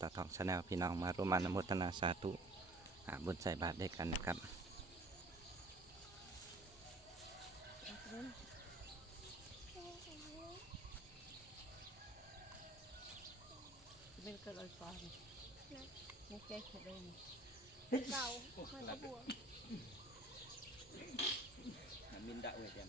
ต่อทองชาแนลพี่น้องมาร่วมอนุโมทนาสาธุอ่าบุญใส่บาตรด้วยกันนะครับ bên cái lời con một cái thật đây เก่าเคยกระบวงมินดาเวเดียม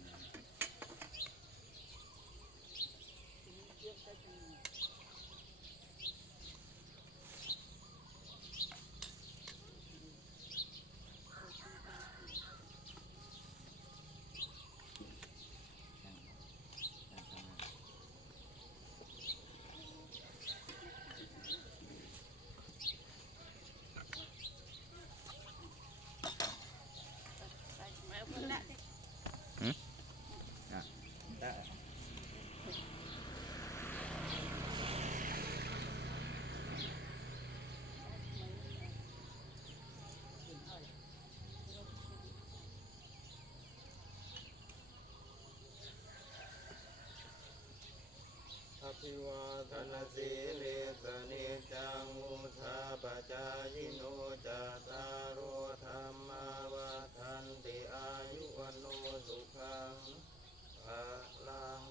อภิวาทนสีเลสนิจังมุทาปจายินจาตารโอธรรมาวาทันติอายุวันโนสุขังภาลัง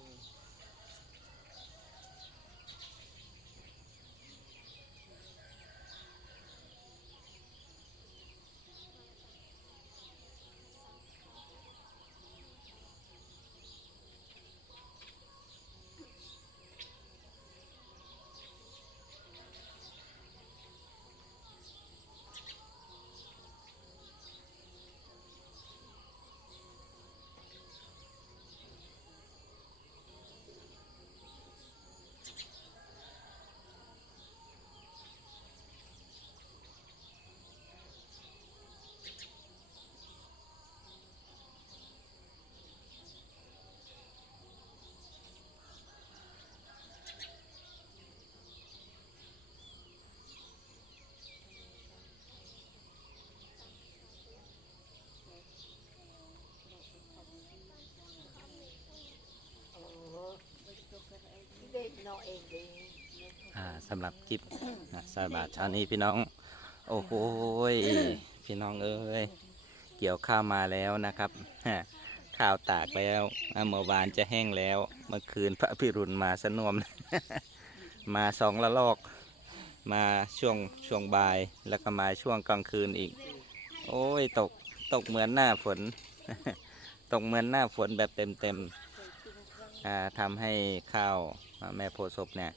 เด็ก น้อยเองดีอ่าสำหรับคลิปอ่าใส่บาตรเช้านี้พี่น้อง โอ้โหยพี่น้องเอ้ยเกี่ยวข้าวมาแล้วนะครับฮะข้าวตากแล้วอ่าเมื่อวานจะแห้งแล้ว เมื่อคืนพระพิรุณมาสนวม มาสองละลอก มาช่วงช่วงบ่ายแล้วก็มาช่วงกลางคืนอีก โอ้ยตกตกเหมือนหน้าฝน ตกเหมือนหน้าฝนแบบเต็มเต็มๆอ่าทำให้ข้าว แม่โพศพเนี่ย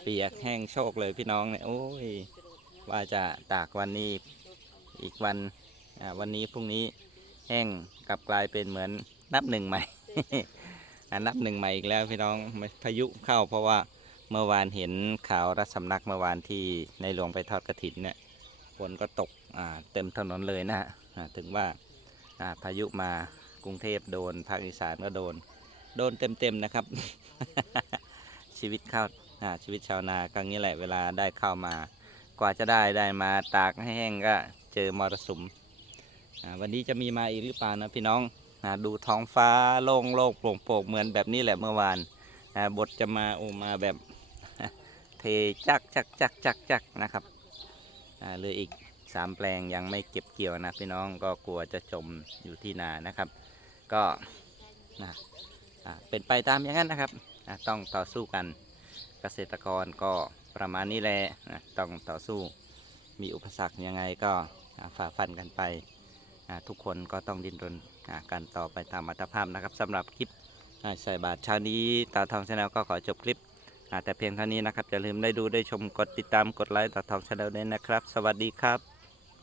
เปียกแห้งโชคเลยพี่น้องเนี่ยโอ้ยว่าจะตากวันนี้อีกวันวันนี้พรุ่งนี้แห้งกลับกลายเป็นเหมือนนับหนึ่งใหม่อนับหนึ่งใหม่อีกแล้วพี่น้องพายุเข้าเพราะว่าเมื่อวานเห็นข่าวรัฐสำนักเมื่อวานที่ในหลวงไปทอดกระถินเนี่ยฝนก็ตกเต็มถนนเลยนะฮะถึงว่าอ่าพายุมากรุงเทพโดนภาคอีสานก็โดน โดนเต็มๆนะครับ ชีวิตข้าวชีวิตชาวนาก็งี้แหละเวลาได้เข้าวมา กว่าจะได้ได้มาตากให้แห้งก็เจอมรสุมวันนี้จะมีมาอีกหรือเปล่านะพี่น้องดูท้องฟ้าโล่งโล่งโปร่งโปร่งเหมือนแบบนี้แหละเมื่อวานบทจะมาโอมาแบบเทจักจักจักจักจักนะครับเหลยอีกสามแปลงยังไม่เก็บเกี่ยวนะพี่น้องก็กลัวจะจมอยู่ที่นานะครับ ก็นะ เป็นไปตามอย่างนั้นนะครับต้องต่อสู้กันเกษตรกรก็ประมาณนี้แหละต้องต่อสู้มีอุปสรรคยังไงก็ฝ่าฟันกันไปทุกคนก็ต้องดิ้นรนกันต่อไปตามอัตภาพนะครับสำหรับคลิปใส่บาตรเช้านี้ตาทองชาแนลก็ขอจบคลิปแต่เพียงเท่านี้นะครับอย่าลืมได้ดูได้ชมกดติดตามกดไลค์ตาทองชาแนลด้วยนะครับ สวัสดีครับ